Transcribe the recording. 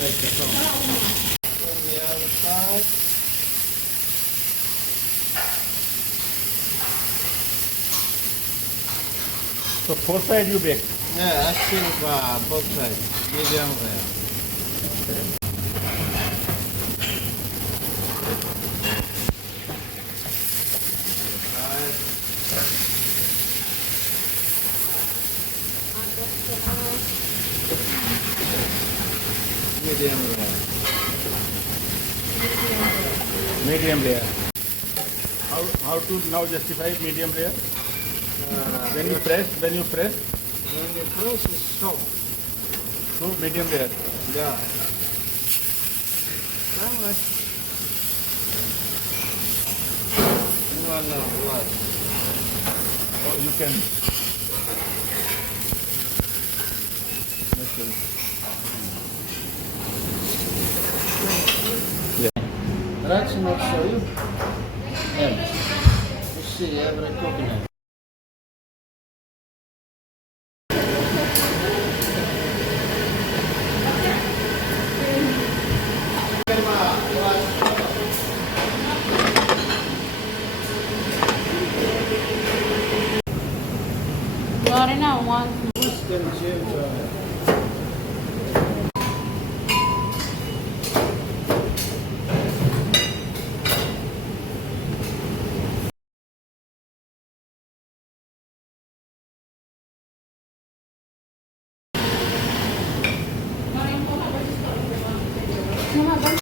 On the other side. So 4 sides you bake. Yeah, I still both sides. Medium rare. Medium rare. Medium rare. How to now justify medium rare? When you press, When you press, it's soft. so medium rare. Yeah. How much? What? Oh, you can. That's not show you. Yeah. You see every coconut. Sorry na, one. Then change.